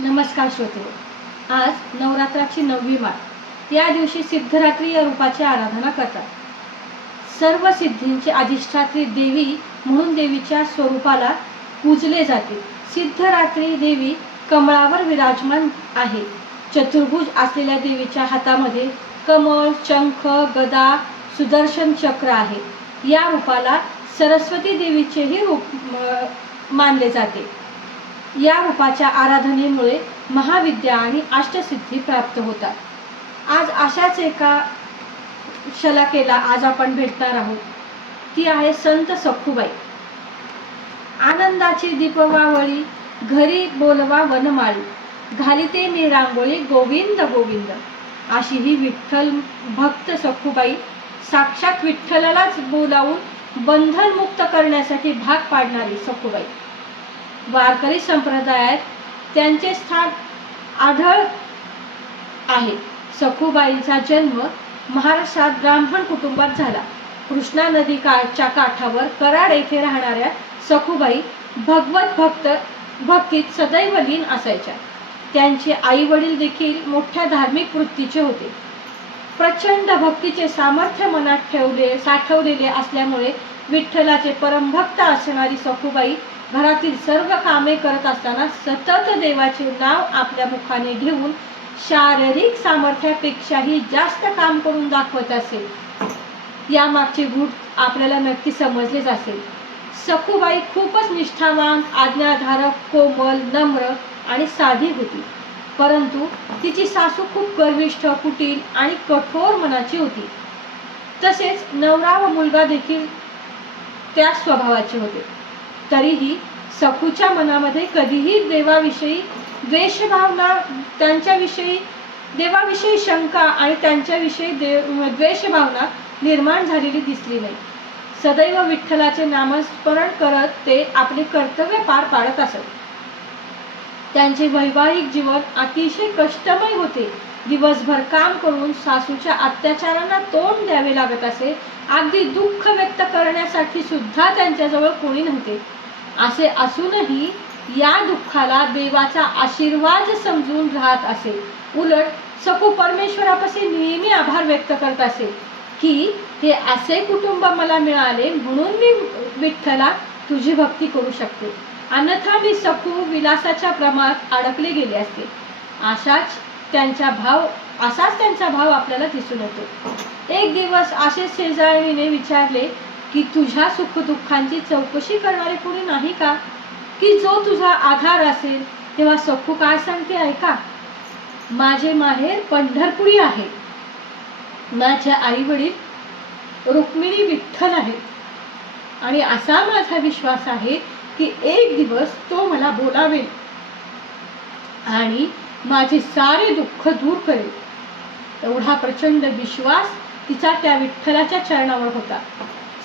नमस्कार श्रोते, आज नवरात्राची 9वी माळ. या दिवशी सिद्धरात्री या रूपाची आराधना करतात. सर्व सिद्धींची अधिष्ठात्री देवी म्हणून देवीच्या स्वरूपाला पूजले जाते. सिद्धरात्री देवी कमळावर विराजमान आहे. चतुर्भुज असलेल्या देवीच्या हातामध्ये कमळ, शंख, गदा, सुदर्शन चक्र आहे. या रूपाला सरस्वती देवीचेही रूप मानले जाते. या रूपाच्या आराधनेमुळे महाविद्या आणि अष्टसिद्धी प्राप्त होतात. आज अशाच एका शलाकेला आज आपण भेटणार आहोत. ती आहे संत सखूबाई. आनंदाची दीपवावळी घरी बोलवा वनमाळी, घालिते मी रांगोळी गोविंद गोविंद. अशी ही विठ्ठल भक्त सखूबाई साक्षात विठ्ठलालाच बोलावून बंधनमुक्त करण्यासाठी भाग पाडणारी सखूबाई. वारकरी संप्रदायात त्यांचे स्थान आढळ आहे. सखूबाईंचा जन्म महाराष्ट्रात ब्राह्मण कुटुंबात झाला. कृष्णा नदी काठावर कराड येथे राहणाऱ्या सखूबाई भक्तीत सदैव लीन असायच्या. त्यांचे आई वडील देखील मोठ्या धार्मिक वृत्तीचे होते. प्रचंड भक्तीचे सामर्थ्य मनात साठवलेले असल्यामुळे विठ्ठलाचे परमभक्त असणारी सखूबाई घरातील सर्व कामे करत असताना सतत देवाचे नाव आपल्या मुखाने घेऊन शारीरिक सामर्थ्यापेक्षाही जास्त काम करून दाखवत असेल. यामागचे गूढ आपल्याला नक्की समजलेच असेल. सखूबाई खूपच निष्ठावान, आज्ञाधारक, कोमल, नम्र आणि साधी होती. परंतु तिची सासू खूप गर्विष्ठ, कुटील आणि कठोर मनाची होती. तसेच नवरा व मुलगा देखील त्या स्वभावाचे होते. तरीही सखूच्या मनामध्ये कधीही देवाविषयी द्वेषभावना, देवाविषयी शंका आणि त्यांच्याविषयी द्वेषभावना निर्माण झालेली दिसली नाही. सदैव विठ्ठलाचे नामस्मरण करत ते आपले कर्तव्य पार पाडत असत. त्यांचे वैवाहिक जीवन अतिशय कष्टमय होते. दिवसभर काम करून सासूच्या अत्याचारांना तोंड द्यावे लागत असे. अगदी दुःख व्यक्त करण्यासाठी सुद्धा त्यांच्याजवळ कोणी नव्हते. असे असूनही या दुःखाला देवाचा आशीर्वाद समजून राहत असे. उलट सखू परमेश्वरापाशी नेहमी आभार व्यक्त करत असे की हे असे कुटुंब मला मिळाले म्हणून मी विठ्ठला तुझी भक्ती करू शकते, अन्यथा मी सखू विलासाच्या प्रमाणात अडकले गेले असते. असाच त्यांचा भाव आपल्याला दिसून येतो. एक दिवस असे शेजारणीने विचारले की तुझ्या सुखदुःखांची चौकशी करणारे कोणी नाही का, की जो तुझा आधार असेल. तेव्हा सखू काय सांगते ऐका. माझे माहेर पंढरपुरी आहे. माझे आई वडील रुक्मिणी विठ्ठल आहेत आणि असा माझा विश्वास आहे की एक दिवस तो मला बोलावेल आणि माझे सारे दुःख दूर करेल. एवढा प्रचंड विश्वास तिचा त्या विठ्ठलाच्या चरणावर होता.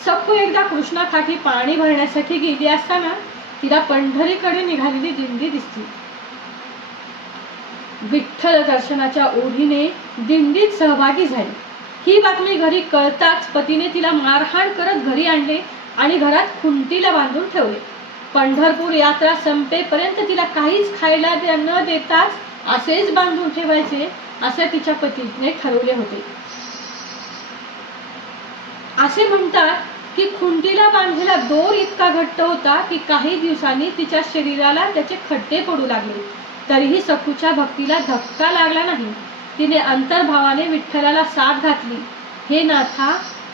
सखू एकदा कृष्णाकाठी पाणी भरण्यासाठी गेली असताना तिला पंढरीकडे निघालेली दिंडी दिसली. विठ्ठल दर्शनाच्या ओढीने दिंडीत सहभागी झाली. ही बातमी घरी कळताच पतीने तिला मारहाण करत घरी आणले आणि घरात खुंटीला बांधून ठेवले. पंढरपूर यात्रा संपेपर्यंत तिला काहीच खायला न देताच असेच बांधून ठेवायचे असे तिच्या पतीने ठरवले होते. असे म्हणतात की खुंटीला बांधलेला दोर इतका घट्ट होता की काही दिवसांनी तिच्या शरीराला त्याचे खड्डे पडू लागले. तरीही सखूच्या भक्तीला धक्का लागला नाही. तिने अंतर्भावाने विठ्ठलाला साथ घातली. हे नाथा,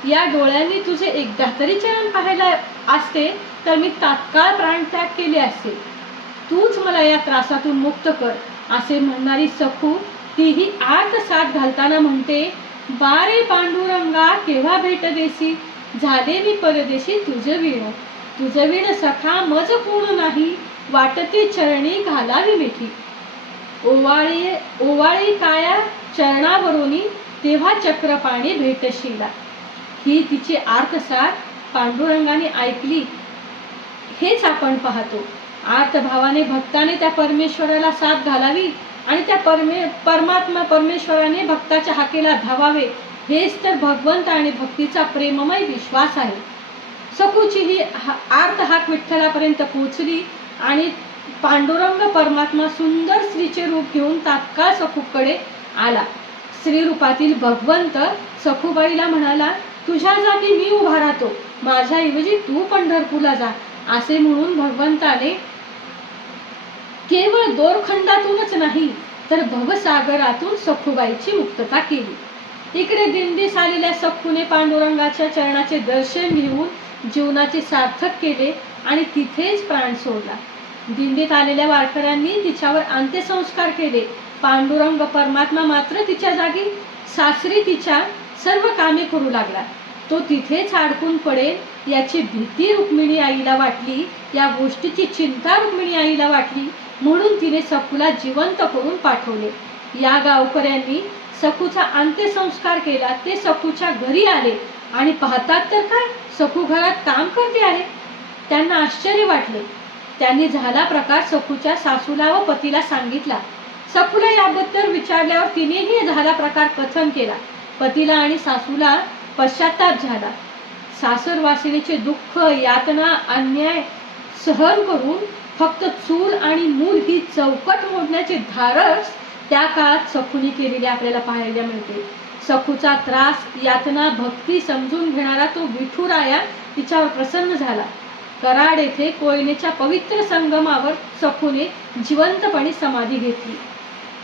या डोळ्यांनी तुझे एकदा तरी चरण पाहायला असते तर मी तात्काळ प्राणत्याग केले असते. तूच मला या त्रासातून मुक्त कर. असे म्हणणारी सखू तीही आर्त साथ घालताना म्हणते, बारे पांडुरंगा केव्हा भेट देसी, झाले मी परदेशी तुझ विण सखा मज कोण नाही, वाटते चरणी घालावी मिठी. ओवाळी काया चरणावरोनी, तेव्हा चक्रपाणी भेटशीला. ही तिची आर्तसाथ पांडुरंगाने ऐकली हेच आपण पाहतो. आर्तभावाने भक्ताने त्या परमेश्वराला साथ घालावी आणि त्या परमेश्वराने भक्ताच्या हाकेला धावावे. हेच तर भगवंत आणि भक्तीचा प्रेममय विश्वास आहे. सखूची ही आर्त हाक विठ्ठलापर्यंत पोहोचली आणि पांडुरंग परमात्मा सुंदर स्त्रीचे रूप घेऊन तात्काळ सखूकडे आला. स्त्री रूपातील भगवंत सखूबाईला म्हणाला, तुझ्या जागी मी उभा राहतो, माझ्याऐवजी तू पंढरपूरला जा. असे म्हणून भगवंताने केवळ दोरखंडातूनच नाही तर भवसागरातून सखूबाईची मुक्तता केली. इकडे दिंडीस आलेल्या सखूने पांडुरंगाच्या चरणाचे दर्शन घेऊन जीवनाचे सार्थक केले आणि तिथेच प्राण सोडला. दिंडीत आलेल्या वारकऱ्यांनी तिच्यावर अंत्यसंस्कार केले. पांडुरंग परमात्मा मात्र तिच्या जागी सासरी तिच्या सर्व कामे करू लागला. तो तिथेच अडकून पडेल याची भीती रुक्मिणी आईला वाटली, या गोष्टीची चिंता रुक्मिणी आईला वाटली, म्हणून तिने सखूला जिवंत करून पाठवले. या गावकऱ्यांनी सखूचा अंत्यसंस्कार केला. ते सखूच्या घरी आले आणि पाहतात तर काय, सखू घरात काम करते आहे. त्यांना आश्चर्य वाटले. त्यांनी झाला प्रकार सखूच्या सासूला व पतीला सांगितला. सखूला याबद्दल विचारल्यावर तिनेही झाला प्रकार कथन केला. पतीला आणि सासूला पश्चाताप झाला. सासरवासिनीचे दुःख, यातना, अन्याय सहन करून फक्त चूल आणि मूल ही चौकट मोडण्याचे धाडस त्या काळात सखूने केलेले आपल्याला पाहायला मिळते. सखूचा त्रास, यातना, भक्ती समजून घेणारा तो विठुराया तिच्यावर प्रसन्न झाला. कराड येथे कोयनेच्या पवित्र संगमावर सखूने जिवंतपणे समाधी घेतली.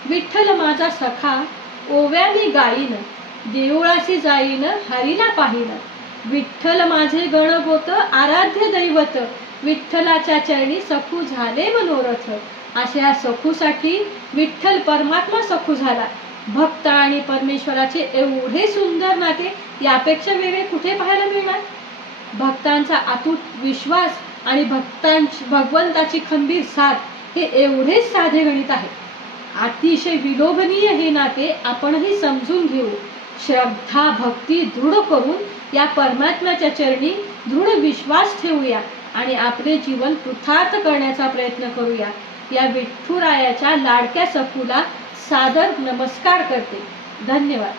विठ्ठल माझा सखा ओव्या मी गाईन, देऊळाशी जाईन हरीला पाहिन. विठ्ठल माझे गणगोत आराध्य दैवत, विठ्ठलाच्या चरणी सखू झाले मनोरथ. अशा सखूसाठी विठ्ठल परमात्मा सखू झाला. भक्त आणि परमेश्वराचे एवढे सुंदर नाते यापेक्षा वेगळे कुठे पाहायला मिळणार. भक्तांचा अतूट विश्वास आणि भगवंताची खंबीर साथ हे एवढेच साधे गणित आहे. अतिशय विलोभनीय हे नाते आपणही समजून घेऊ. श्रद्धा भक्ती दृढ करून या परमात्म्याच्या चरणी दृढ विश्वास ठेवूया आणि आपले जीवन कृतार्थ करण्याचा प्रयत्न करूया. या विठुरायाच्या लाडक्या सखूला सादर नमस्कार करते. धन्यवाद.